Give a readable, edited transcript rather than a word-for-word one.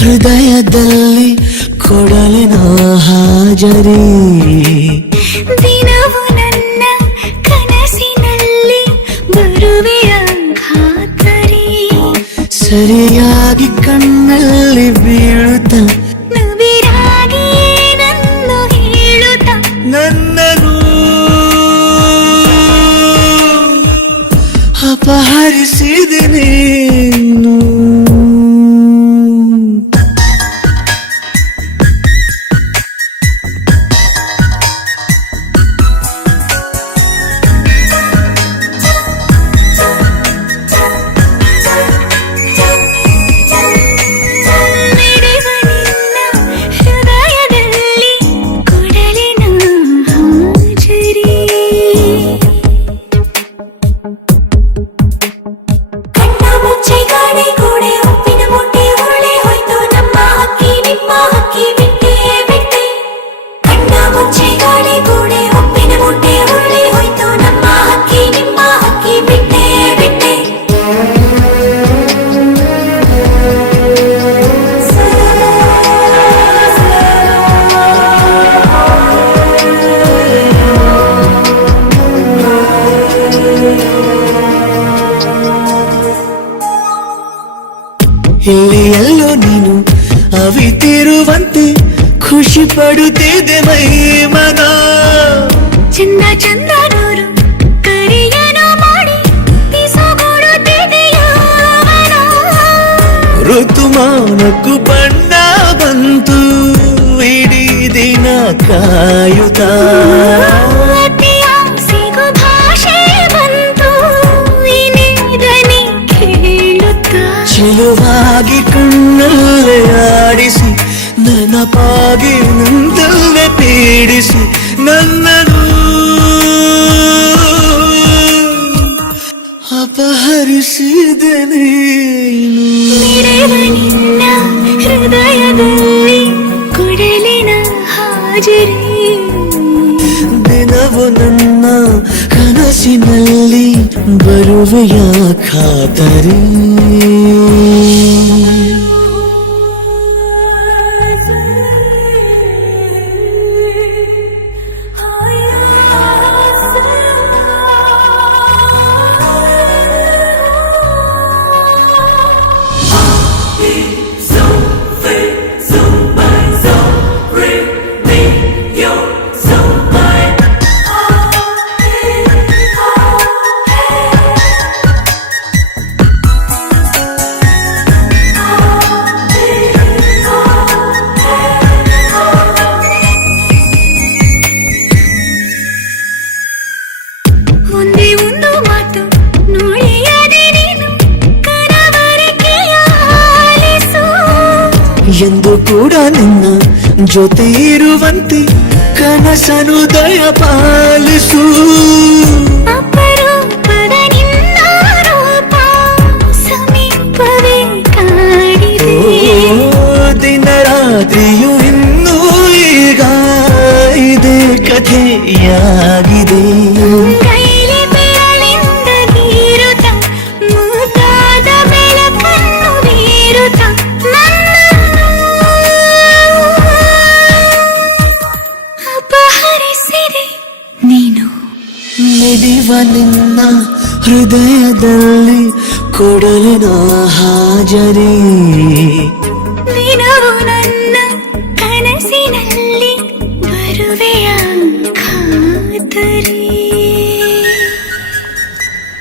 ಹೃದಯದಲ್ಲಿ ಕೊಡಲಿನ ಹಾಜರಿ. ದಿನವು ನನ್ನ ಕನಸಿನಲ್ಲಿ ಬರುವೆಯ ಖಾತರಿ. ಸರಿಯಾಗಿ ಕಣ್ಣಲ್ಲಿ ಬೀಳುತ್ತ ನವಿರಾಗಿ ಏನನ್ನು ಹೇಳುತ್ತ ನನ್ನನು ಅಪಹರಿಸಿದೆ ನೀನು. ಇಲ್ಲಿ ಎಲ್ಲೋ ನೀನು ಅವಿತಿರುವಂತೆ ಖುಷಿ ಪಡುತ್ತಿದೆ ಮೈ ಮನ. ಚಂದ ಚಂದ ನೂರು ಕರಿಯನು ಮಾಡಿ ಬಿಸಗೊಡುತ್ತಿದೆಯವನ. ಋತುಮಾನಕ್ಕೂ ಬಣ್ಣ ಬಂತು ಇಡೀ ದಿನ ಕಾಯುತ್ತ. ಅತಿಯಾಸೆಗೂ ಭಾಷೆ ಬಂತು ಇನಿದನಿ ಕೇಳುತ್ತ. ಚೆಲುವಾಗಿ ಕಣ್ಣಲ್ಲೇ ಆಡಿಸಿ ನೆನಪಾಗಿ ನಂದಲ್ಲೇ ಪೀಡಿಸಿ ನನ್ನನು ಅಪಹರಿಸಿದೆ ನೀನು. ಮಿಡಿವ ನಿನ್ನ ಹೃದಯದಲ್ಲಿ ಕೊಡಲಿನ ಹಾಜರಿ. ದಿನವು ನನ್ನ ಕನಸಿನಲ್ಲಿ ಬರುವೆಯ ಖಾತರಿ. ಒಂದೇ ಒಂದು ಮಾತು ನುಡಿಯದೆ ನೀನು ಕನವರಿಕೆಯ ಆಲಿಸು. ಎಂದು ಕೂಡ ನಿನ್ನ ಜೊತೆ ಇರುವಂತೆ ಕನಸನು ದಯ ಪಾಲಿಸು. ಅಪರೂಪದ ನಿನ್ನ ರೂಪ ಸಮೀಪವೇ ಕಾಡಿದೆ. ದಿನ ರಾತ್ರಿಯು ಇನ್ನೂ ಈಗ ಇದೇ ಕಥೆಯಾಗಿದೆ. ಕೈಲಿ ಬೆರಳಿಂದ ಗೀರುತ್ತ ಮುದ್ದಾದ ಬೆಳಕನ್ನು ಬೀರುತ್ತ ನನ್ನನ್ನು ಅಪಹರಿಸಿದೆ ನೀನು. ಮಿಡಿವ ನಿನ್ನ ಹೃದಯದಲ್ಲಿ ಕೊಡಲಿನ ಹಾಜರಿ. ದಿನವು ನನ್ನ ಕನಸಿನಲ್ಲಿ ಬರುವೆಯ ಖಾತರಿ.